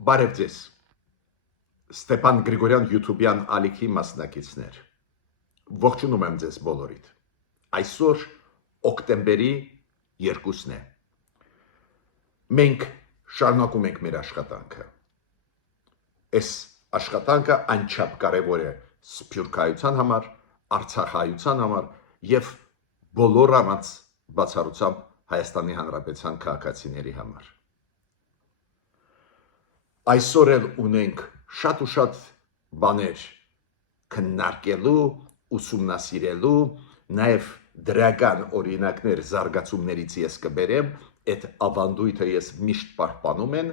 Բարև ձեզ, Ստեփան Գրիգորյան YouTube-յան ալիքի մասնակիցներ, ողջունում եմ ձեզ բոլորիդ, այսօր օկտեմբերի 2-ն է, մենք շարունակում ենք մեր աշխատանքը, այս աշխատանքը անչափ կարևոր է սփյուռքահայության համար, արցախահայության համար և բոլոր առանց բացառությամբ Հայաստանի Հանրապետության քաղաքացիների համար։ Այսօր էլ ունենք շատ ու շատ բաներ քննարկելու, ուսումնասիրելու, նաև դրական օրինակներ զարգացումներից ես կբերեմ, այդ ավանդույթը ես միշտ պահպանում եմ,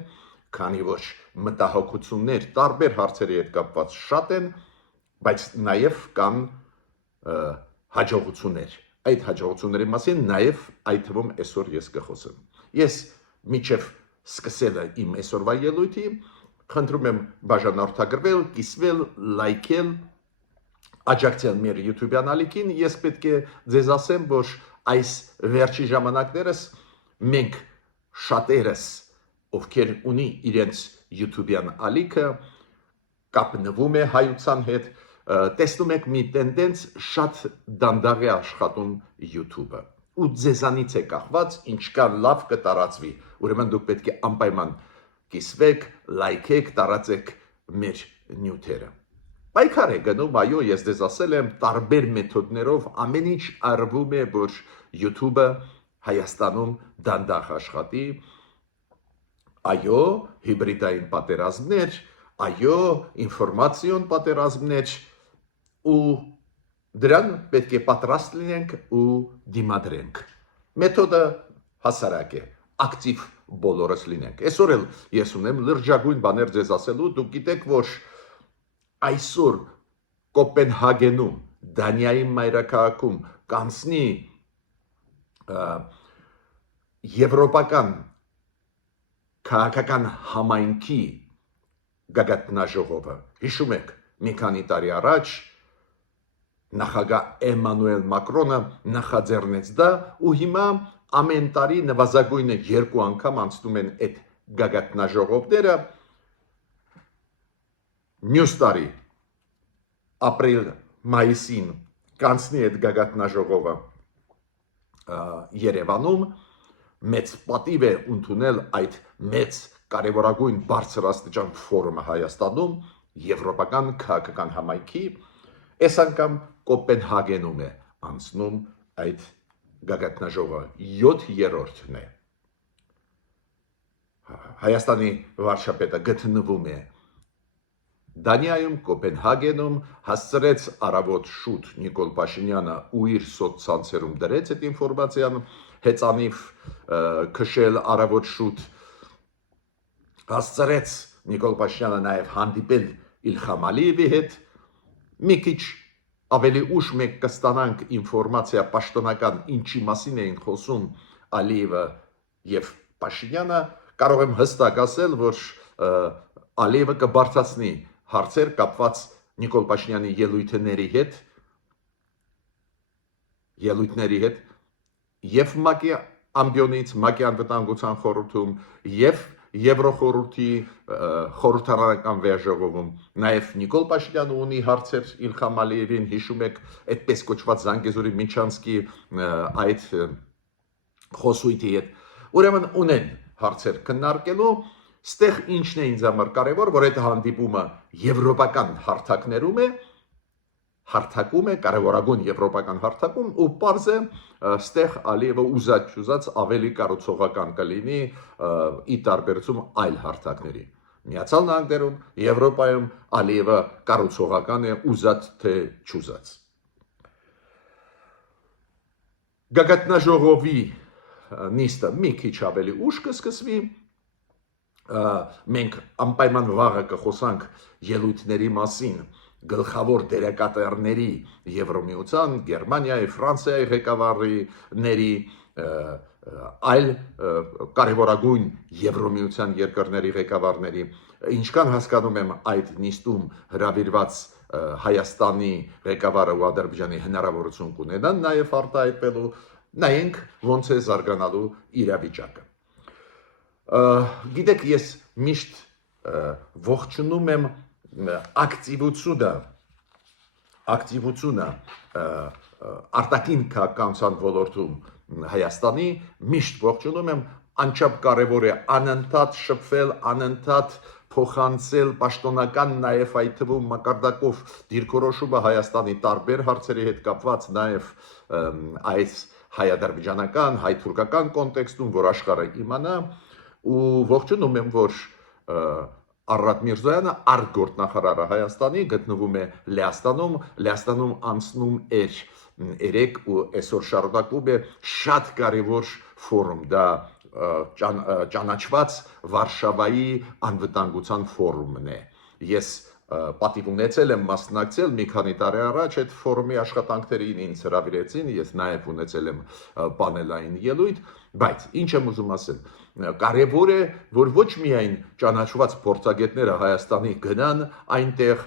քանի որ մտահոգություններ տարբեր հարցերի հետ կապված շատ են, բայց նաև կան հաջողություններ։ Այդ հաջողությունների մասին նաև այդ թվում այսօր ես կխոսեմ։ Ես մինչև սկսելը իմ այսօրվա ելույթի խնդրում եմ բաժանորդագրվել, կիսվել, լայքել, աջակցել մեր YouTube-յան ալիքին, ես պետք է ձեզ ասեմ, որ այս վերջի ժամանակներս մենք շատերս, ովքեր ունի իրենց YouTube-յան ալիքը, կապնվում է հայության հետ, տեսնում եք մի տենդենց շատ դանդաղ է աշխատում YouTube-ը ու ձեզանից է կախված ինչքան լավ կտարածվի, ուրեմն դուք պետք է անպայման կիսվեք, լայքեք, տարածեք մեր նյութերը։ Պայքար է գնում, այո, ես ձեզ ասել եմ, տարբեր մեթոդներով ամեն ինչ արվում է, որ YouTube-ը Հայաստանում դանդաղ աշխատի, այո, հիբրիդային պատերազմներ, այո, ինֆորմացիոն պատերազմներ ու դրան պետք է պատրաստ լինենք ու դիմադրենք։ Մեթոդը հասարակ է, ակտիվ բոլորս լինենք։ Այսօր էլ ես ունեմ լրջագույն բաներ ձեզ ասելու, դուք գիտեք, որ այսօր Կոպենհագենում, Դանիայի մայրաքաղաքում կանցնի եվրոպական քաղաքական համայնքի գագաթնաժողովը։ Հիշում եք, մի քանի տարի առաջ նախագահ Էմանուել Մակրոնը նախաձեռնեց դա ու հիմա ամեն տարի նվազագույնը 2 անգամ անցնում են այդ գագաթնաժողովները, մյուս տարի ապրիլ-մայիսին կանցնի այդ գագաթնաժողովը Երևանում, մեծ պատիվ է ընդունել այդ մեծ կարևորագույն բարձրաստիճան ֆորումը Հայաստանում, եվրոպական քաղաքական համայնքի, այս անգամ Կոպենհագենում է անցնում այդ գագաթնաժողովը, 7-րդն է։ Հայաստանի վարչապետը գտնվում է Դանիայում, Կոպենհագենում, հասցրեց առավոտ շուտ Նիկոլ Փաշինյանը ու իր սոցցանցերում դրեց այդ ինֆորմացիան, հեծանիվ քշել առավոտ շուտ, հասցրեց Նիկոլ Փաշինյանը նաև հանդիպել Իլհամ Ալիևի հետ, մի քիչ ավելի ուշ մենք կստանանք ինֆորմացիա պաշտոնական ինչի մասին էին խոսում Ալիևը եւ Փաշինյանը, կարող եմ հստակ ասել, որ Ալիևը կբարձրացնի հարցեր կապված Նիկոլ Փաշինյանի ելույթների հետ եւ ՄԱԿ-ի ամբիոնից, ՄԱԿ-ի անվտանգության խորհրդում եւ Եվրոխորհրդի խորհրդարանական վերջժողովում, նաև Նիկոլ Փաշինյանը ունի հարցեր Իլհամ Ալիևին, հիշում եք, այդպես կոչված Զանգեզուրի Միչանսկի այդ խոսույթի հետ, ուրեմն ունեն հարցեր քննարկելու, ստեղ ինչն է ինձ համար կարևոր, որ այդ հանդիպումը եվրոպական հարթակում է, կարևորագույն եվրոպական հարթակում ու պարզ է, ստեղ Ալիևը ուզած ավելի կառուցողական կլինի ի տարբերություն այլ հարթակների։ Միացյալ Նահանգներում, Եվրոպայում Ալիևը կառուցողական է, ուզած թե չուզած։ Գագաթնաժողովի նիստը մի քիչ ավելի ուշ կսկսվի, մենք անպայման վաղը կխոսանք ելույթների մասին, գլխավոր դերակատարների Եվրոմիության, Գերմանիայի, Ֆրանսիայի ղեկավարների, այլ կարևորագույն Եվրոմիության երկրների ղեկավարների, ինչքան հասկանում եմ այդ նիստում հրավիրված Հայաստանի ղեկավարը ու Ադրբեջանի հնարավորություն կունենան նաև արտահայտվելու, նայենք ոնց է զարգանալու իրավիճակը։ Գիտեք, ես միշտ ողջունում եմ ակտիվությունը արտաքին քաղաքականության ոլորտում Հայաստանի միշտ ողջունում եմ, անչափ կարևոր է անընդհատ շփվել, անընդհատ փոխանցել պաշտոնական նաև այդ թվում մակարդակով դիրքորոշումը Հայաստանի տարբեր հարցերի հետ կապված նաև այս հայ-ադրբեջանական, հայ-թուրքական կոնտեքստում, որ աշխարհը իմանա, ու ողջունում եմ, որ Արարատ Միրզոյանը արտգործնախարարը Հայաստանի գտնվում է Լեհաստանում անցնում էր 3 ու այսօր շարունակվում է շատ կարևոր ֆորում, դա ճանաչված Վարշավայի անվտանգության ֆորումն է։ Ես պատիվ ունեցել եմ մասնակցել մի քանի տարի առաջ այդ ֆորումի աշխատանքներին ինձ հրավիրեցին, ես նաև ունեցել եմ պանելային ելույթ, բայց ինչ եմ ուզում ասել, կարևոր է, որ ոչ միայն ճանաչված փորձագետները Հայաստանի գնան այնտեղ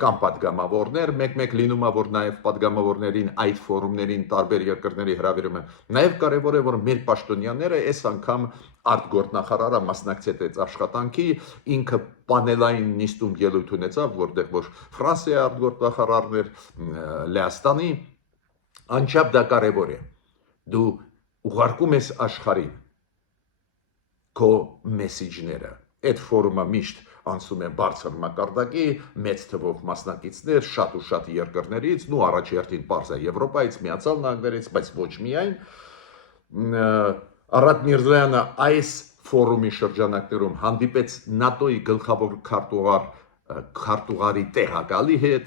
կամ падգամավորներ, մեկ-մեկ լինում է, որ նաև падգամավորներին այդ ֆորումներին տարբեր երկրների հրավիրում են, նաև կարևոր է, որ մեր պաշտոնյաները այս անգամ արտգործնախարարը մասնակցեց այդ աշխատանքի, ինքը պանելային նիստում ելույթ ունեցավ, որտեղ որ Ֆրանսիայի արտգործնախարարն էր, Լեհաստանի, անչափ դա կարևոր է։ Դու ուղարկում ես աշխարհին քո մեսիջները։ Այդ ֆորումը միշտ անցում է բարձր մակարդակի, մեծ թվով մասնակիցներ, շատ ու շատ երկրներից, ու առաջերտին պարզ է Եվրոպայից, Միացյալ Նահանգներից, բայց ոչ միայն։ Արարատ Միրզոյանը այս ֆորումի շրջանակներում հանդիպեց ՆԱՏՕ-ի գլխավոր քարտուղարի տեղակալի հետ,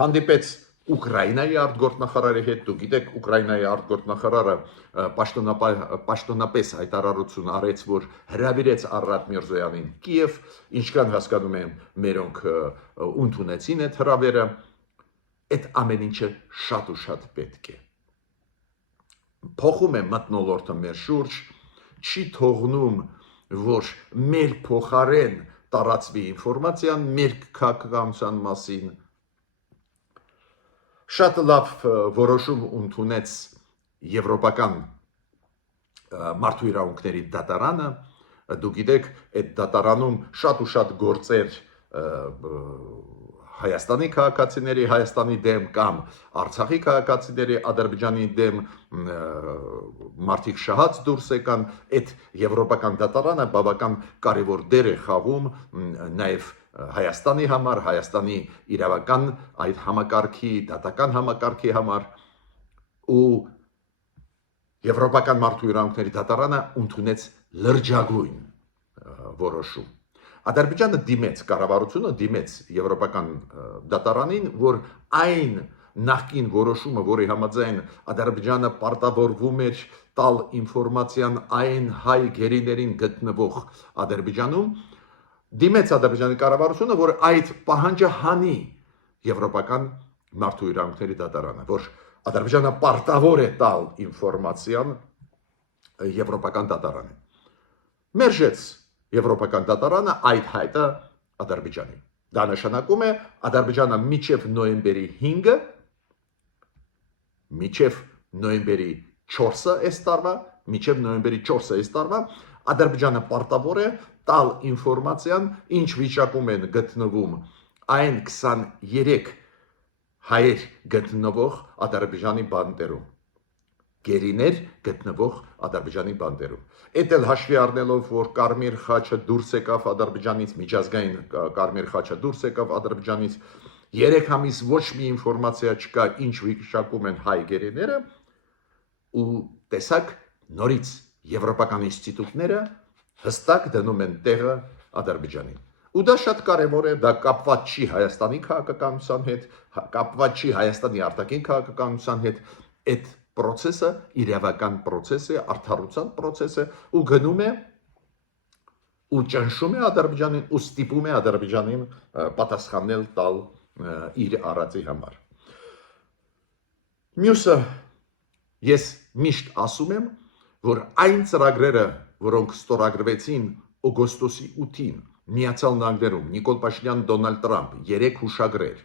հանդիպեց Ուկրաինայի արտգործնախարարի հետ, դուք գիտեք, Ուկրաինայի արտգործնախարարը պաշտոնապես հայտարարություն արեց, որ հրավիրեց Արարատ Միրզոյանին Կիև, ինչքան հասկանում եմ, մերոնք ընդունեցին այդ հրավերը, այդ ամեն ինչը շատ ու շատ պետք է։ Փոխում է մթնոլորտը մեր շուրջ, չի թողնում, որ մեր փոխարեն տարածվի ինֆորմացիան մեր քաղաքականության մասին։ Շատ լավ որոշում ընդունեց Եվրոպական մարդու իրավունքների դատարանը, դուք գիտեք, այդ դատարանում շատ ու շատ գործեր Հայաստանի քաղաքացիների Հայաստանի դեմ կամ Արցախի քաղաքացիների Ադրբեջանի դեմ մարդիկ շահած դուրս եկան, այդ Եվրոպական դատարանը բավական կարևոր դեր է խաղում նաև Հայաստանի համար, Հայաստանի իրավական այդ համակարգի, դատական համակարգի համար, ու Եվրոպական մարդու իրավունքների դատարանը ընդունեց լրջագույն որոշում։ Ադրբեջանը դիմեց, կառավարությունը դիմեց Եվրոպական դատարանին, որ այն նախկին որոշումը, որի համաձայն Ադրբեջանը պարտավորվում էր տալ ինֆորմացիան այն հայ գերիներին գտնվող Ադրբեջանում, դիմեց Ադրբեջանի կառավարությունը, որ այդ պահանջը հանի Եվրոպական մարդու իրավունքների դատարանը, որ Ադրբեջանը պարտավոր է տալ ինֆորմացիան Եվրոպական դատարանին։ Մերժեց Եվրոպական դատարանը այդ հայտը Ադրբեջանի։ Դա նշանակում է Ադրբեջանը մինչև նոյեմբերի 5-ը, մինչև նոյեմբերի 4-ը այս տարվա, մինչև նոյեմբերի 4-ը այս տարվա, Ադրբեջանը պարտավոր է տալ ինֆորմացիան, ինչ վիճակում են գտնվում այն 23 հայեր գտնվող Ադրբեջանի բանտերում, գերիներ գտնվող Ադրբեջանի բանտերում։ Էդ էլ հաշվի առնելով, որ Կարմիր խաչը դուրս եկավ Ադրբեջանից, միջազգային Կարմիր խաչը դուրս եկավ Ադրբեջանից, 3 ամիս ոչ մի ինֆորմացիա չկա, ինչ վիճակում են հայ գերիները, ու տեսակ նորից եվրոպական ինստիտուտները հստակ դնում են տեղը Ադրբեջանին։ Ու դա շատ կարևոր է, դա կապված չի Հայաստանի քաղաքականության հետ, կապված չի Հայաստանի արտաքին քաղաքականության հետ, այդ procese իրավական process է, արդարության process է, ու գնում է ու ճնշում է Ադրբեջանին, ու ստիպում է Ադրբեջանին պատասխանել տալ իր արածի համար։ Մյուսը, ես միշտ ասում եմ, որ այն ծրագրերը, որոնք ստորագրվեցին օգոստոսի 8-ին Միացյալ Նահանգներում, Նիկոլ Փաշինյան, Դոնալդ Տրամփ, 3 հուշագրեր,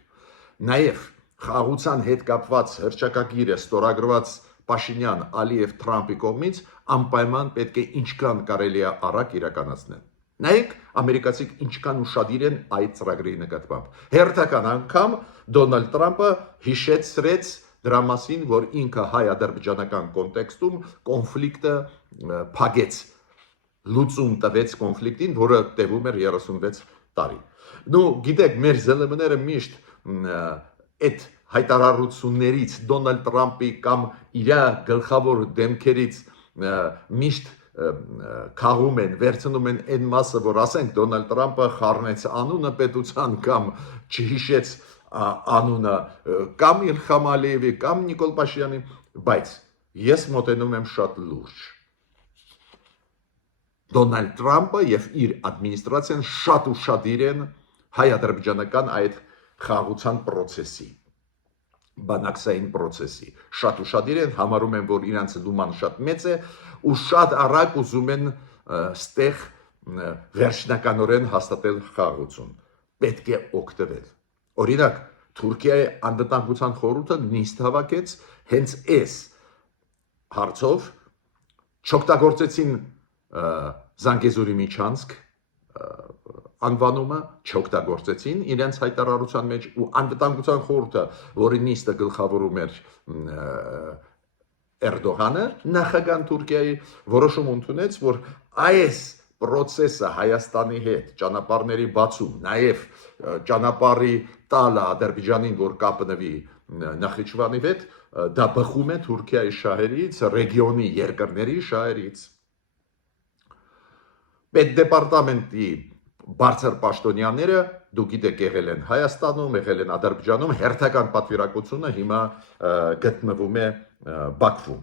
նաև խաղաղության հետ կապված հռչակագիրը ստորագրված Փաշինյան, Ալիև, Տրամփի կողմից անպայման պետք է ինչքան կարելի է արագ իրականացնել։ Նայեք ամերիկացիք ինչքան ուշադիր են այդ ծրագրի նկատմամբ։ Հերթական անգամ Դոնալդ Տրամպը հիշեցրեց դրա մասին, որ ինքը հայ-ադրբեջանական կոնտեքստում կոնֆլիկտը փակեց, լուծում տվեց կոնֆլիկտին, որը տևում էր 36 տարի։ Գիտեք, մեր ԶԼՄ-ները միշտ այդ հայտարարություններից Դոնալդ Տրամպի կամ իր գլխավոր դեմքերից միշտ քաղում են, վերցնում են այն մասը, որ ասենք Դոնալդ Տրամպը խառնեց անունը պետության կամ չհիշեց անունը կամ Իլհամ Ալիևի կամ Նիկոլ Փաշինյանի, բայց ես մոտենում եմ շատ լուրջ։ Դոնալդ Տրամպը եւ իր ադմինիստրացիան շատ ուշադիր են հայ-ադրբեջանական այդ խաղաղության process-ի, բանակցային process-ի, շատ ուշադիր են, համարում են, որ իրանց լուման շատ մեծ է ու շատ արագ ուզում են ստեղ վերջնականորեն հաստատել խաղաղություն։ Պետք է օգտվել։ Օրինակ, Թուրքիայի անվտանգության խորհուրդը նիստ հավաքեց հենց այս հարցով, չօգտագործեցին Զանգեզուրի միջանցք անվանումը, չօգտագործեցին իրենց հայտարարության մեջ ու անվտանգության խորհուրդը, որի նիստը գլխավորում էր Էրդողանը, նախագահ Թուրքիայի, որոշում ընդունեց, որ այս process-ը Հայաստանի հետ ճանապարհների բացում, նաև ճանապարհի տալը Ադրբեջանին, որ կապնվի Նախիջևանի հետ, դա բխում է Թուրքիայի շահերից, ռեգիոնի երկրների շահերից։ Պետդեպարտամենտի բարձր պաշտոնյաները, դուք գիտեք, եղել են Հայաստանում, եղել են Ադրբեջանում, հերթական պատվիրակությունը հիմա գտնվում է Բաքվում։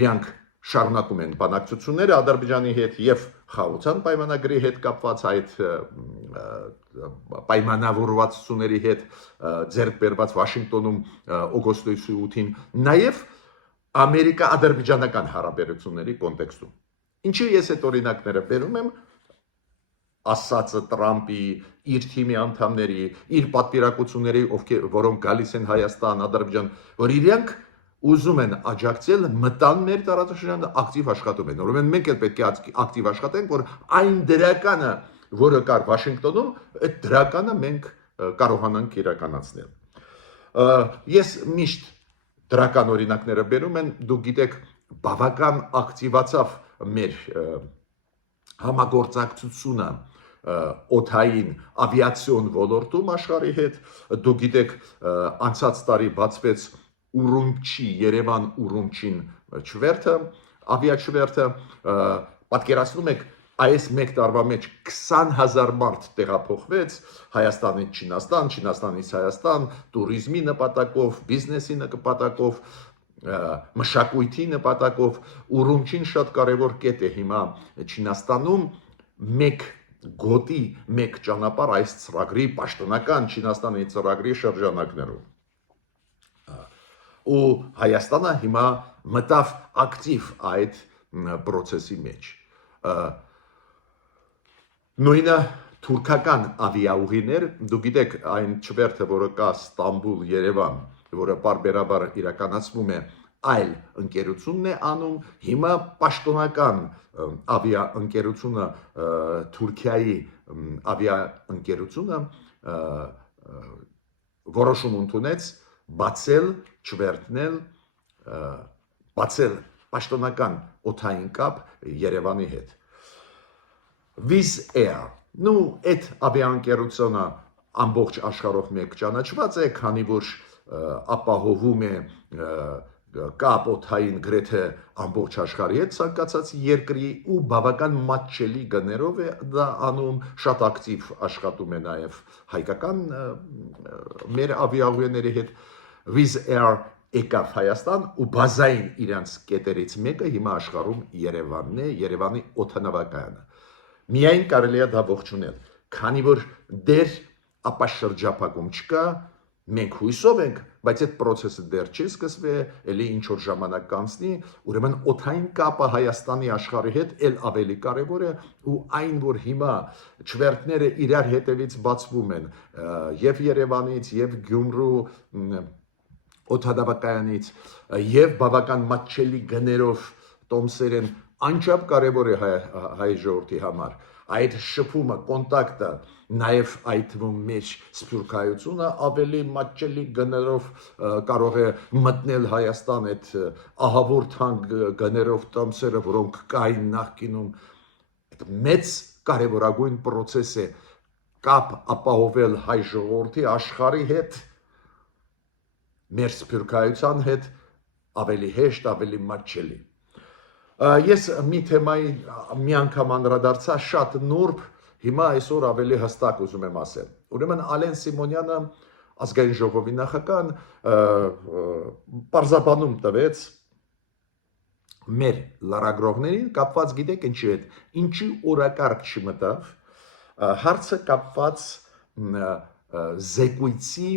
Իրանք շարունակում են բանակցությունները Ադրբեջանի հետ եւ խաղաղության պայմանագրի հետ կապված այդ պայմանավորվածությունների հետ ձեռք բերված Վաշինգտոնում օգոստոսի 8-ին, նաեւ ամերիկա-ադրբեջանական հարաբերությունների կոնտեքստում։ Ինչի ես այդ օրինակները բերում եմ, ասածը Տրամպի, իր թիմի անդամների, իր պատվիրակությունների, որոնք գալիս են Հայաստան, Ադրբեջան, որ իրանք ուզում են աջակցել մտան մեր տարածաշրջանը ակտիվ աշխատում են։ Ուրեմն մենք էլ պետք է ակտիվ աշխատենք, որ այն դրականը, որը կար Վաշինգտոնում, այդ դրականը մենք կարողանանք իրականացնել։ Ես միշտ դրական օրինակները բերում եմ, դուք գիտեք, բավական ակտիվացավ մեր համագործակցությունը օդային ավիացիոն ոլորտում աշխարհի հետ, դուք գիտեք, անցած տարի բացվեց Ուրումչի, Երևան Ուրումչին չվերթը, ավիաչվերթը, պատկերացնում եք, այս մեկ տարվա մեջ 20,000 մարդ տեղափոխվեց Հայաստանից Չինաստան, Չինաստանից Հայաստան, туриզմի նպատակով, բիզնեսի նպատակով, մշակույթի նպատակով, Ուրումչին շատ կարևոր կետ է հիմա Չինաստանում, մեկ գոտի, մեկ ճանապարհ այս ծրագրի պաշտոնական Չինաստանի ծրագրի շրջանակներում։ Ու Հայաստանը հիմա մտավ ակտիվ այդ process-ի մեջ։ Նույնը թուրքական ավիաուղիներ, դուք գիտեք, այն չվերթը, որը կա Ստամբուլ, Երևան, որը պարբերաբար իրականացվում է այլ ընկերությունն է անում, հիմա պաշտոնական ավիաընկերությունը Թուրքիայի ավիաընկերությունը որոշում ընդունեց բացել, չվերթնել, բացել պաշտոնական օդային կապ Երևանի հետ։ Wizz Air, այդ ավիաընկերությունը ամբողջ աշխարհով մեկ ճանաչված է, քանի որ ապահովում է կապ օդային գրեթե ամբողջ աշխարհի հետ ցանկացած երկրի ու բավական մատչելի գներով է դա անում, շատ ակտիվ աշխատում է նաև հայկական մեր ավիաուղիների հետ։ Wizz Air եկավ Հայաստան ու բազային իրանց կետերից մեկը հիմա աշխարհում Երևանն է, Երևանի օդանավակայանը։ Միայն կարելի է դա ողջունել, քանի որ դեր ապաշրջափակում չկա, մենք հույսով ենք, բայց այդ process-ը դեռ չի սկսվել, ելի ինչ որ ժամանակ կանցնի, ուրեմն օդային կապը Հայաստանի աշխարհի հետ էլ ավելի կարևոր է ու այն, որ հիմա չվերթները իրար հետևից բացվում են, եւ Երևանից, եւ Գյումրու օդանավակայանից, եւ բավական մատչելի գներով տոմսեր են անչափ կարևոր է հայ ժողովրդի համար այդ շփումը, կոնտակտը, նաև այդ թվում մեջ սփյուռքայությունը ավելի մատչելի գներով կարող է մտնել Հայաստան այդ ահավոր թանկ գներով տոմսերը, որոնք կային նախկինում, այդ մեծ կարևորագույն process է կապ ապահովել հայ ժողովրդի աշխարհի հետ, մեր սփյուռքայության հետ ավելի հեշտ, ավելի մատչելի։ Ես մի թեմայի մի անգամ անդրադարձա շատ նուրբ, հիմա այսօր ավելի հստակ ուզում եմ ասել։ Ուրեմն Ալեն Սիմոնյանը ազգային ժողովի նախագահան պարզաբանում տվեց մեր լրագրողներին կապված գիտեք ինչի հետ, ինչի օրակարգ չմտավ, հարցը կապված զեկույցի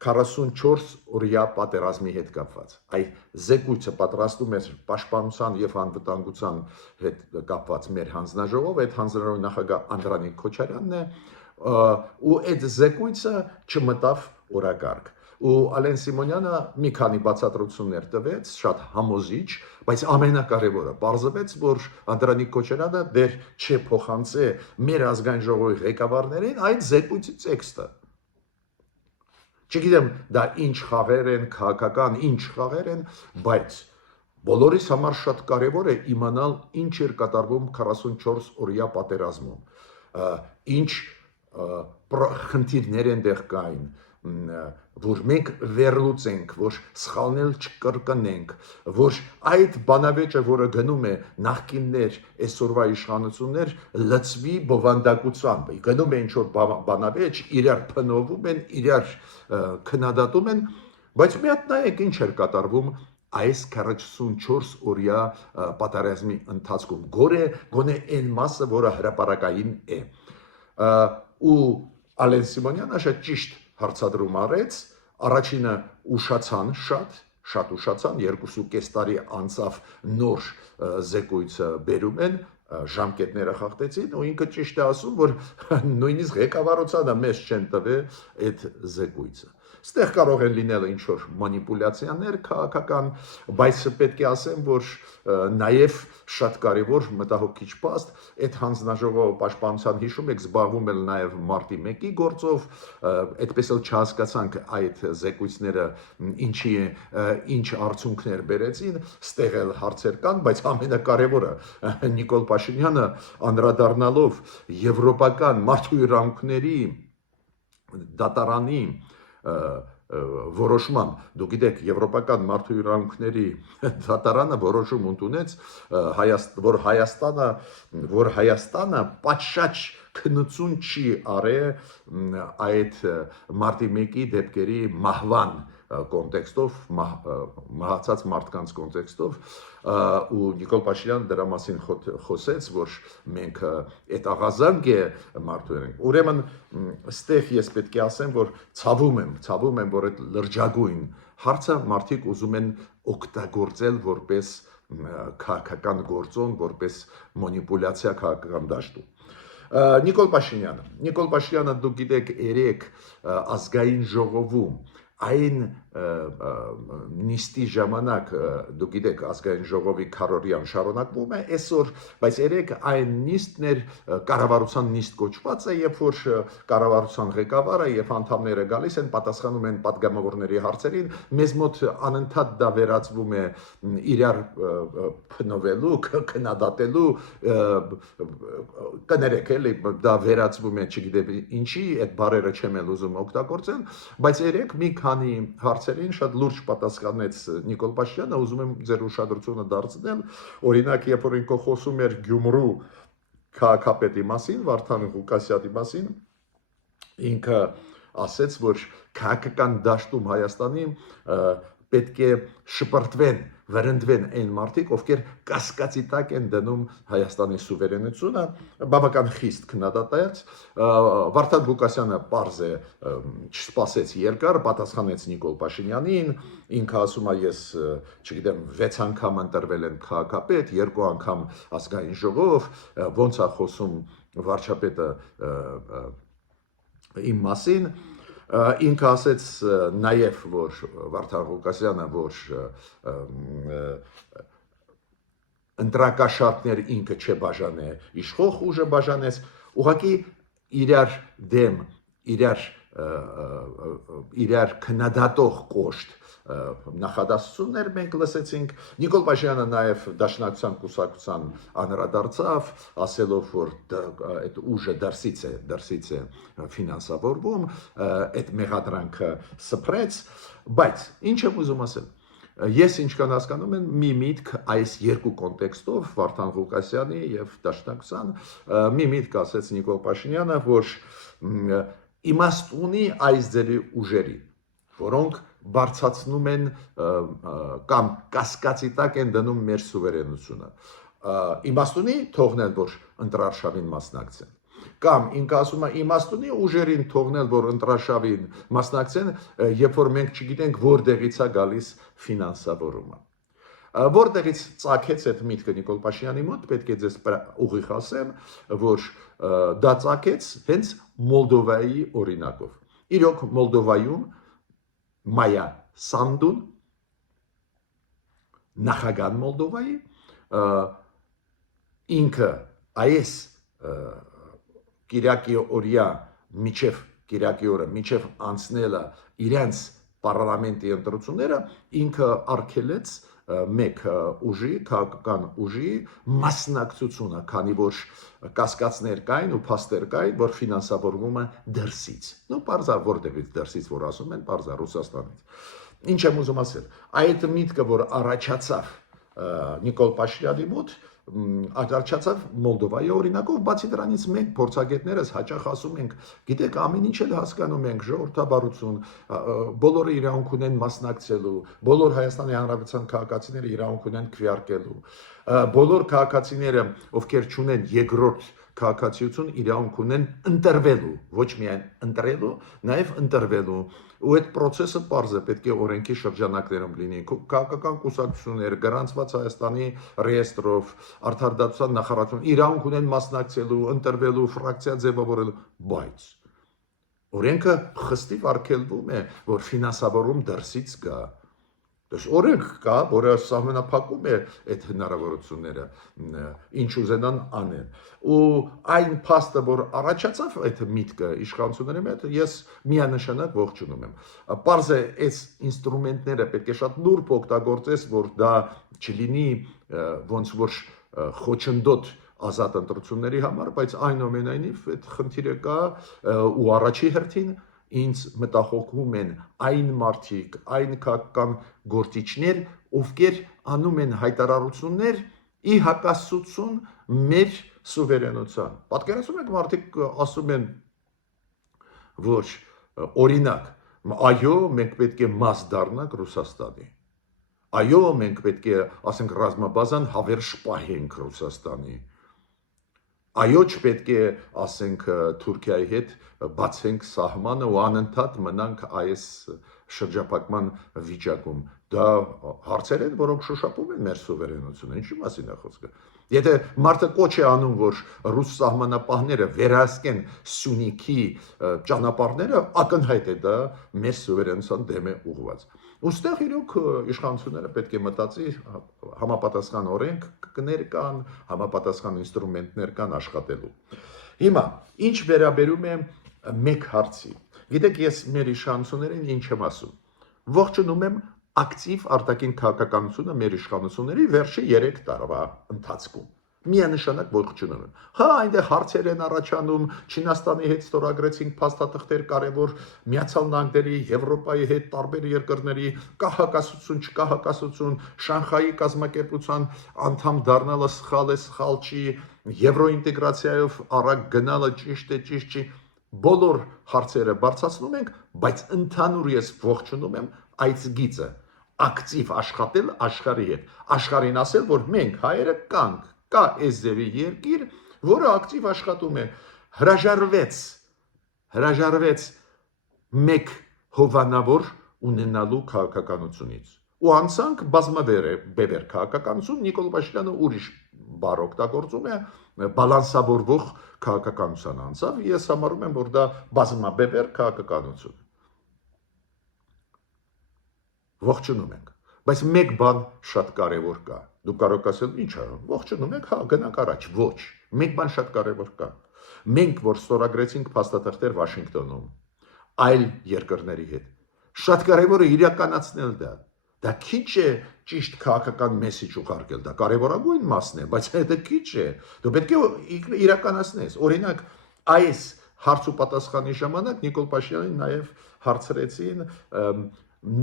44 օրյա պատերազմի հետ կապված։ Այդ զեկույցը պատրաստում էր Պաշտպանության եւ Անվտանգության հետ կապված մեր հանձնաժողով, այդ հանձնաժողովի նախագահ Անդրանիկ Քոչարյանն է, ու այդ զեկույցը չմտավ օրակարգ։ Ու Ալեն Սիմոնյանը մի քանի բացատրություններ տվեց, շատ համոզիչ, բայց ամենակարևորը պարզվեց, որ Անդրանիկ Քոչարյանը դեռ չփոխանցե մեր ազգային ժողովի ղեկավարներին այդ զեկույցի տեքստը։ Չգիտեմ դա ինչ խաղեր են, քաղաքական ինչ խաղեր են, բայց բոլորիս համար շատ կարևոր է իմանալ ինչ էր կատարվում 44 օրյա պատերազմում, ինչ խնդիրներ են դեղ կային, որ մենք վերլուծենք, որ սխալներ չկրկնենք, որ այդ բանավեճը, որը գնում է նախկիններ, այսօրվա իշխանություններ, լծվի բովանդակությամբ, գնում է ինչ-որ բանավեճ, իրար փնովում են, իրար քննադատում են, բայց մի հատ նայեք ինչ էր կատարվում այս 44 օրյա պատերազմի ընթացքում, գոնե այն մասը, որը հրապարակային է, ու Ալեն Սիմոնյանը շատ ճիշտ հարցադրում արեց, առաջինը ուշացան շատ ուշացան, 2.5 տարի անցավ նոր զեկույցը բերում են, ժամկետները խախտեցին, ու ինքը ճիշտ է ասում, որ նույնիսկ ղեկավարությանը մեզ չեն տվել այդ զեկույցը։ Ստեղ կարող են լինել ինչ-որ մանիպուլյացիաներ քաղաքական, բայց պետք է ասեմ, որ նաև շատ կարևոր մտահոգիչ փաստ, այդ հանձնաժողովը պաշտպանության հիշում եք զբաղվում էլ նաև մարտի 1-ի գործով, այդպես էլ չհասկացանք այդ զեկույցները ինչ արդյունքներ բերեցին, ստեղ էլ հարցեր կան, բայց ամենակարևորը Նիկոլ Փաշինյանը անդրադառնալով եվրոպական մարդու իրավունքների դատարանի որոշման, դուք գիտեք, եվրոպական մարդու իրավունքների դատարանը որոշում ընդունեց, որ Հայաստանը պատշաճ քննություն չի արել այդ մարտի 1-ի դեպքերի մահվան կոնտեքստով, մահացած մարդկանց կոնտեքստով, ու Նիկոլ Փաշինյանը դրա մասին խոսեց, որ մենք այդ աղազանք է մարդու ենք։ Ուրեմն ստեղ ես պետք է ասեմ, որ ցավում եմ, որ այդ լրջագույն հարցը մարդիկ ուզում են օգտագործել որպես քաղաքական գործոն, որպես մանիպուլյացիա քաղաքական դաշտում։ Նիկոլ Փաշինյանը դուք գիտեք երեք ազգային ժողովում այն նիստի ժամանակ դուք գիտեք ազգային ժողովի քարոզիան շարունակվում է այսօր, բայց երեք այն նիստն էր կառավարության նիստ կոչված է, երբ որ կառավարության ղեկավարը եւ անդամները գալիս են պատասխանում են պատգամավորների հարցերին, մեզ մոտ անընդհատ դա վերածվում է իրար փնովելու, քննադատելու, կներեք էլի դա վերածվում է, չգիտեմ ինչի, այդ բառերը չեմ էլ ուզում օգտագործել, բայց երեք մի քանի հարցերին շատ լուրջ պատասխանեց Նիկոլ Փաշինյանը, ուզում եմ ձեր ուշադրությունը դարձնել, օրինակ, երբ որ ինքը խոսում էր Գյումրու քաղաքապետի մասին, Վարդան Ղուկասյանի մասին, ինքը ասեց, որ քաղաքական դաշտում Հայաստանի պետք է շպրտվեն, վրընդվեն այն մարդիկ, ովքեր կասկածի տակ են դնում Հայաստանի սուվերենությունը, բավական խիստ քննադատեց, Վարդան Ղուկասյանը պարզ է չսպասեց երկար, պատասխանեց Նիկոլ Փաշինյանին, ինքը ասում է ես, չգիտեմ, 6 անգամ ընտրվել եմ քաղաքապետ, 2 անգամ ազգային ժողով, ոնց է խոսում վարչապետը իմ մասին, ինքը ասեց նաև, որ Վարդան Ղուկասյանը, որ ընտրակաշառքներ ինքը չբաժանե, իշխող ուժը բաժանեց, ուղղակի իրար դեմ, իրար քննադատող կոշտ նախադասություններ մենք լսեցինք։ Նիկոլ Փաշինյանը նաև Դաշնակցության կուսակցության անդրադարձավ, ասելով, որ այդ ուժը դրսից է ֆինանսավորվում, այդ մեղադրանքը սփռեց, բայց ինչ եմ ուզում ասել։ Ես ինչքան հասկանում եմ, մի միտք այս երկու կոնտեքստով Վարդան Ղուկասյանի եւ Դաշնակցության մի միտք ասեց Նիկոլ Փաշինյանը, որ իմաստ ունի այս ձերի ուժերի, որոնք բարձրացնում են կամ կասկածի տակ են դնում մեր սուվերենությունը։ Իմաստ ունի թողնել, որ ընտրարշավին մասնակցեն։ Կամ ինքը ասում է իմաստ ունի ուժերին թողնել, որ ընտրարշավին մասնակցեն, երբ որ մենք չգիտենք որտեղից է գալիս ֆինանսավորումը։ Որտեղից ծագեց այդ միտքը Նիկոլ Փաշինյանի մոտ, պետք է ձեզ ուղիղ ասեմ, որ դա ծագեց հենց Մոլդովայի օրինակով։ Իրոք Մոլդովայում Մայա Սանդուն նախագահ Մոլդովայի ինքը այս Կիրակի օրյա միջև անցնելը իրենց պարլամենտի ընտրությունները ինքը արգելեց մեկ ուժի, քաղաքական ուժի մասնակցությունը, քանի որ կասկածներ կային ու փաստեր կային, որ ֆինանսավորվում է դրսից։ Նո բարձր որտեղից դրսից, որ ասում են, բարձր Ռուսաստանից։ Ինչ եմ ուզում ասել, այդ միտքը, որ առաջացավ Նիկոլ Փաշինյանի մոտ, առաջացավ Մոլդովայի օրինակով, բացի դրանից մենք փորձագետներս հաճախ ասում ենք, գիտեք, ամեն ինչ էլ հասկանում ենք, ժողովրդավարություն, բոլորը իրավունք ունեն մասնակցելու, բոլոր Հայաստանի Հանրապետության քաղաքացիները իրավունք ունեն քվեարկելու, բոլոր քաղաքացիները, ովքեր չունեն երկրորդ քաղաքացիություն, իրավունք ունեն ընտրվելու, ոչ միայն ընտրելու, նաև ընտրվելու։ Ու այդ process-ը պարզ է, պետք է օրենքի շրջանակներում լինի, քաղաքական կուսակցություններ, գրանցված Հայաստանի ռեեստրով, արդարադատության նախարարություն իրավունք ունեն մասնակցելու, ընտրվելու, ֆրակցիա ձևավորելու, բայց օրենքը խստիվ արգելվում է, որ ֆինանսավորում դրսից գա։ Դες օրենք կա, որը սահմանափակում է այդ հնարավորությունները, ինչ ուզենան անեն։ Ու այն փաստը, որ առաջացավ այդ միտքը իշխանությունների մեջ, ես միանշանակ ողջունում եմ։ Պարզ է, այս ինստրումենտները պետք է շատ նուրբ օգտագործես, որ դա չլինի ոնց որ խոչընդոտ ազատ ընտրությունների համար, բայց այնուամենայնիվ այդ խնդիրը կա ու առաջի հերթին ինձ մտահոգում են այն մարդիկ, այն քաղաքական գործիչներ, ովքեր անում են հայտարարություններ ի հակասություն մեր սուվերենության։ Պատկերացնում եք, մարդիկ ասում են, որ օրինակ, այո, մենք պետք է մաս դառնանք Ռուսաստանի։ Այո, մենք պետք է, ասենք, ռազմաբազան հավերժ պահենք Ռուսաստանի։ Այո, չպետք է, ասենք, Թուրքիայի հետ բացենք սահմանը ու անընդհատ մնանք այս շրջափակման վիճակում։ Դա հարցեր են, որոնք շոշափում են մեր սուվերենությունը, ինչի մասին է խոսքը։ Եթե մարդը կոչ է անում, որ ռուս սահմանապահները վերահսկեն Սյունիքի ճանապարհները, ակնհայտ է դա մեր սուվերենության դեմ է ուղղված։ Ոստեղ իրոք իշխանությունները պետք է մտածի համապատասխան օրենքներ կան, համապատասխան ինստրումենտներ կան աշխատելու։ Հիմա, ինչ վերաբերում է մեկ հարցի։ Գիտեք, ես մեր իշխանություններին ինչ եմ ասում։ Ողջունում եմ ակտիվ արտաքին քաղաքականությունը մեր իշխանությունների վերջի 3 տարվա ընթացքում։ Միանշանակ ողջունում եմ։ Հա, այնտեղ հարցեր են առաջանում, Չինաստանի հետ ստորագրեցինք փաստաթղթեր կարևոր Միացյալ Նահանգների, Եվրոպայի հետ տարբեր երկրների կա հակասություն, չկա հակասություն, Շանխայի կազմակերպության անդամ դառնալը սխալ է, սխալ չի, եվրոինտեգրացիայով արագ գնալը ճիշտ է, ճիշտ չի։ Բոլոր հարցերը բարձրացնում ենք, բայց ընդհանուր ես ողջունում եմ այս գիծը ակտիվ աշխատել աշխարհի հետ։ Աշխարհին ասել, որ մենք հայերը կանք, կա այս ձևի երկիր, որը ակտիվ աշխատում է, հրաժարվեց մեկ հովանավոր ունենալու քաղաքականությունից։ Ու անցանք բազմաբևեր քաղաքականություն, Նիկոլ Փաշինյանը ուրիշ բառ օգտագործում է, բալանսավորվող քաղաքականության անցավ, ես համարում եմ, որ դա բազմաբևեր քաղաքականություն։ Ողջունում ենք, բայց մեկ բան շատ կարևոր կա։ Դու կարող ասել, ի՞նչ է, ողջունում եք, հա, գնանք առաջ, ոչ։ Մեկ բան շատ կարևոր կա։ Մենք որ ստորագրեցինք փաստաթղթեր Վաշինգտոնում, այլ երկրների հետ, շատ կարևոր է իրականացնել դա։ Դա քիչ է ճիշտ քաղաքական մեսեջ ուղարկել, դա կարևորագույն մասն է, բայց դա քիչ է։ Դու պետք է իրականացնես։ Օրինակ, այս հարց ու պատասխանի ժամանակ Նիկոլ Փաշինյանին նաև հարցրեցին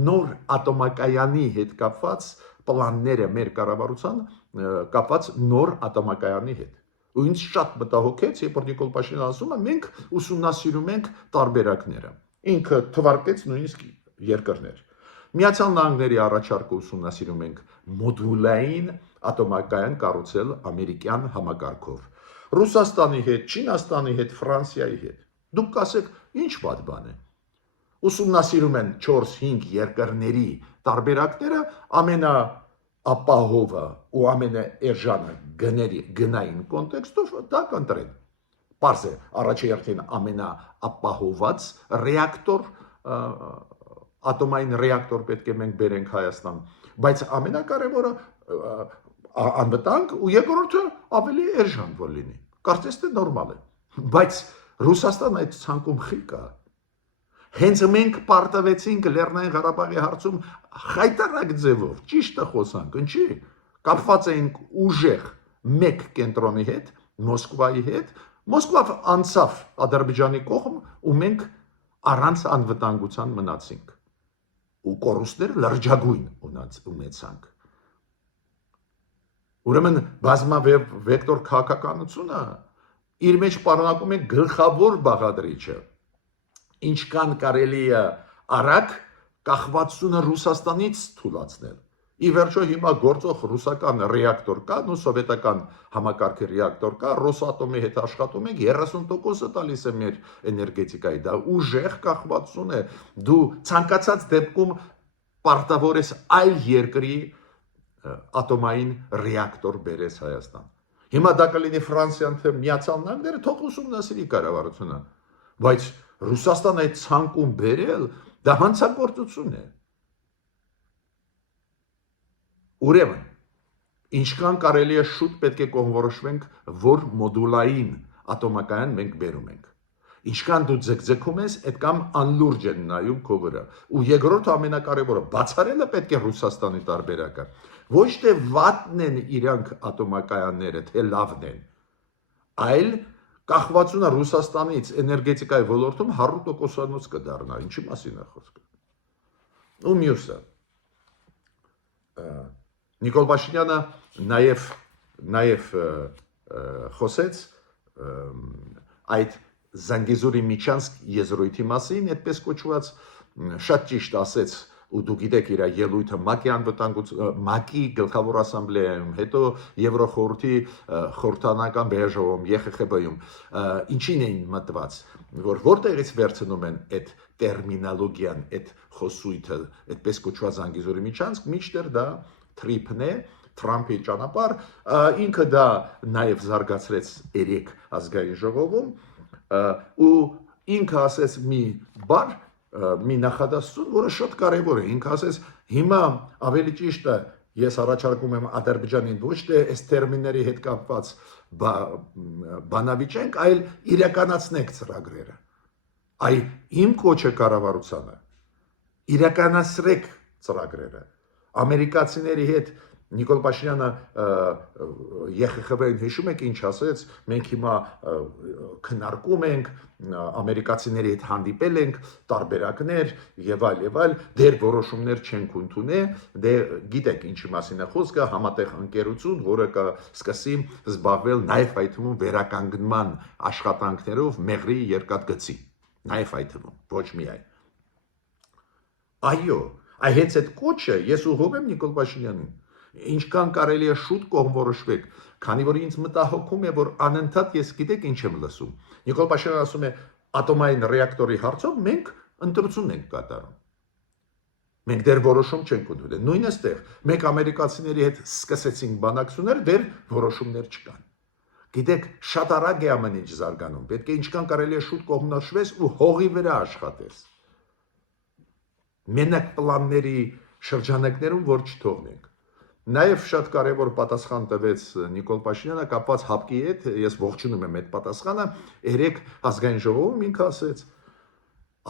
նոր ատոմակայանի հետ կապված պլանները մեր կառավարության կապված նոր ատոմակայանի հետ։ Ու ինձ շատ մտահոգեց, երբ որ Նիկոլ Փաշինյանը ասում է, մենք ուսումնասիրում ենք տարբերակները։ Ինքը թվարկեց նույնիսկ երկրներ։ Միացյալ Նահանգների առաջարկը ուսումնասիրում ենք մոդուլային ատոմակայան կառուցել ամերիկյան համակարգով։ Ռուսաստանի հետ, Չինաստանի հետ, Ֆրանսիայի հետ։ Դուք կասեք, ինչ վատ բան է։ Ուսումնասիրում են 4-5 երկրների տարբերակները, ամենաապահովը ու ամենաէժանը գնային կոնտեքստով դա կընտրեն։ Պարզ է, առաջերտին ամենաապահոված ռեակտոր, ատոմային ռեակտոր պետք է մենք բերենք Հայաստան, բայց ամենակարևորը անվտանգ ու երկրորդը ավելի էժան որ լինի։ Կարծես թե նորմալ է, բայց Ռուսաստանը այդ ցանկում խի կա։ Հենց մենք պարտվեցինք Լեռնային Ղարաբաղի հարցում խայտարակ ձևով, ճիշտը խոսանք, ինչի՞ կապված էինք ուժեղ մեկ կենտրոնի հետ, Մոսկվայի հետ, Մոսկվան անցավ Ադրբեջանի կողմ ու մենք առանց անվտանգության մնացինք ու կորուստներ լրջագույն ունեցանք։ Ուրեմն բազմավեկտոր քաղաքականությունը իր մեջ պարունակում է գլխավոր բաղադրիչը, ինչքան կարելի է արագ կախվածությունը Ռուսաստանից թուլացնել։ Ի վերջո հիմա գործող ռուսական ռեակտոր կա, ու սովետական համակարգի ռեակտոր կա, Ռոսատոմի հետ աշխատում ենք, 30% տալիս է մեր էներգետիկայի, դա ուժեղ կախվածություն է։ Դու ցանկացած դեպքում պարտավոր ես այլ երկրի ատոմային ռեակտոր բերես Հայաստան։ Հիմա դա կլինի Ֆրանսիան թե Միացյալ Նահանգները, թող ուսումնասիրի կառավարությունը, բայց Ռուսաստանը այդ ցանկում բերել, դա հանցագործություն է։ Ուրեմն, ինչքան կարելի է շուտ պետք է կողմնորոշվենք, որ մոդուլային ատոմակայան մենք բերում ենք։ Ինչքան դու ձգձգում ես, այդ կամ անլուրջ են նայում քո վրա։ Ու երկրորդ ամենակարևորը, բացառելը պետք է Ռուսաստանի տարբերակը։ Ոչ թե վատն են իրանք ատոմակայանները, թե լավն են, այլ կախվածությունը Ռուսաստանից էներգետիկայի ոլորտում 100%-անոց կդառնա, ինչի մասին է խոսքը։ Ու մյուսը Նիկոլ Փաշինյանը նաև խոսեց այդ Զանգեզուրի Միչանսկ եզրույթի մասին, այդպես կոչված շատ ճիշտ ասեց, ու դու գիտեք իր ելույթը ՄԱԿ-ի գլխավոր ասամբլեայում, հետո Եվրոխորհրդի խորհրդանական բաժնում, ԵԽԽԲ-ում, ինչին էին մտված, որ որտեղից վերցնում են այդ տերմինոլոգիան, այդ խոսույթը, այդպես կոչված Զանգեզուրի Միչանսկ, մինչդեռ դա թրիփն է, Թրամփի ճանապարհ, ինքը դա նաև զարգացրեց 3 ազգային ժողովում, ու ինքը ասեց մի բառ, մի նախադասություն, որը շատ կարևոր է, ինքը ասեց, հիմա ավելի ճիշտ է, ես առաջարկում եմ Ադրբեջանին ոչ թե այս տերմինների հետ կապված բանավիճենք, այլ իրականացնենք ծրագրերը։ Այ իմ կոչը կառավարությանը, իրականացրեք ծրագրերը։ Ամերիկացիների հետ Նիկոլ Փաշինյանը ԵԽԽԲ-ին հիշում եք ինչ ասեց, մենք հիմա քննարկում ենք, ամերիկացիների հետ հանդիպել ենք, տարբերակներ եւ այլ, դեր որոշումներ չենք ընդունել, դե գիտեք ինչի մասին է խոսքը, համատեղ ընկերություն, որը կսկսի զբաղվել նաեւ այդ թվում վերականգնման աշխատանքներով Մեղրի երկաթգծի, նաեւ այդ թվում, ոչ միայն։ Այո, հենց այդ կոչը ես ուղղում եմ Նիկոլ Փաշինյանին, ինչքան կարելի է շուտ կողմնորոշվեք, քանի որ ինձ մտահոգում է, որ անընդհատ ես գիտեք ինչ եմ լսում։ Նիկոլ Փաշինյանը ասում է, ատոմային ռեակտորի հարցով մենք ընտրություն ենք կատարում։ Մենք դեռ որոշում չենք ընդունել։ Նույն այստեղ մենք ամերիկացիների հետ սկսեցինք բանակցություններ, դեռ որոշումներ չկան։ Գիտեք, շատ արագ է ամեն ինչ զարգանում, պետք է ինչքան կարելի է շուտ կողմնորոշվես ու հողի վրա աշխատես։ Մենակ պլանների շրջանակներում որ չթողնենք։ Նաև շատ կարևոր պատասխան տվեց Նիկոլ Փաշինյանը կապված ՀԱՊԿ-ի հետ, ես ողջունում եմ այդ պատասխանը, երեք ազգային ժողովում ինքը ասեց,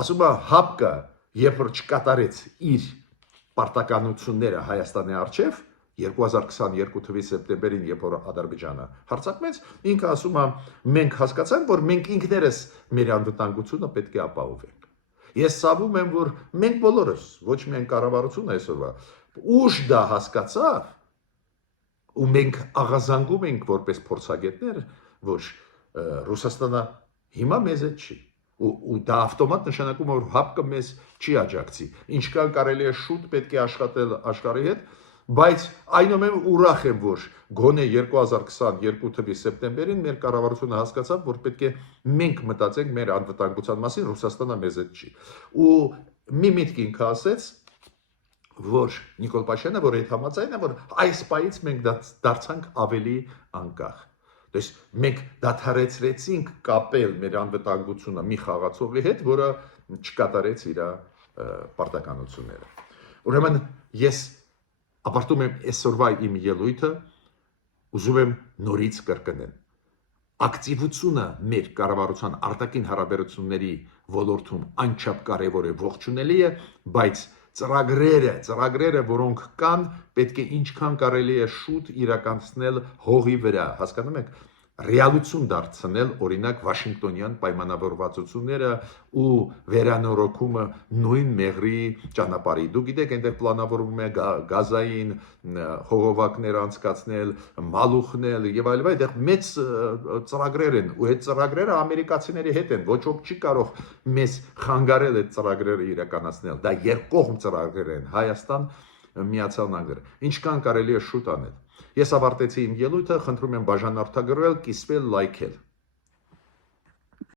ասում է ՀԱՊԿ-ը, երբ որ չկատարեց իր պարտականությունները Հայաստանի առջև 2022 թվականի սեպտեմբերին, երբ որ Ադրբեջանը հարձակվեց, ինքը ասում է, մենք հասկացանք, որ մենք ինքներս մեր անվտանգությունը պետք է ապահովենք։ Ես ցավում եմ, որ մենք բոլորս, ոչ միայն կառավարությունը այսօրվա, ուշ դա հասկացավ, ու մենք աղազանգում ենք որպես փորձագետներ, որ Ռուսաստանը հիմա մեզ հետ չի։ Ու դա ավտոմատ նշանակում է, որ ՀԱՊԿ-ը մեզ չի աջակցի։ Ինչքան կարելի է շուտ պետք է աշխատել աշխարհի հետ, բայց այնուամենայնիվ ուրախ եմ, որ գոնե 2022 թվականի սեպտեմբերին մեր կառավարությունը հասկացավ, որ պետք է մենք մտածենք մեր անվտանգության մասին, Ռուսաստանը մեզ հետ չի։ Ու մի միտք ինքը ասեց, որ Նիկոլ Փաշինյանը, որ այդ համաձայն է, որ այս պայից մենք դարձանք ավելի անկախ։ Դες մենք դադարեցրեցինք կապել մեր անվտանգությունը մի խաղացողի հետ, որը չկատարեց իր պարտականությունները։ Ուրեմն ես ապարտում եմ այսօրվա իմ ելույթը, ուզում եմ նորից կրկնել։ Ակտիվությունը մեր կառավարության արտաքին հարաբերությունների ոլորտում անչափ կարևոր է, ողջունելի է, բայց ծրագրերը, որոնք կան, պետք է ինչքան կարելի է շուտ իրականացնել հողի վրա, հասկանում եք, ռեալություն դարձնել, օրինակ Վաշինգտոնյան պայմանավորվածությունները ու վերանորոգումը նույն մեղրի ճանապարհի։ Դու գիտեք, այնտեղ պլանավորվում է գազային հողովակներ անցկացնել, մալուխնել եւ այլն, այդտեղ մեծ ծրագրեր են, ու այդ ծրագրերը ամերիկացիների հետ են, ոչ ոք չի կարող մեզ խանգարել այդ ծրագրերը իրականացնել։ Դա երկկողմ ծրագրեր են, Հայաստան, Միացյալ Նահանգները։ Ինչքան կարելի է շուտ անել։ Ես ավարտեցի իմ ելույթը, խնդրում եմ բաժանորդագրվել, կիսվել, լայքել։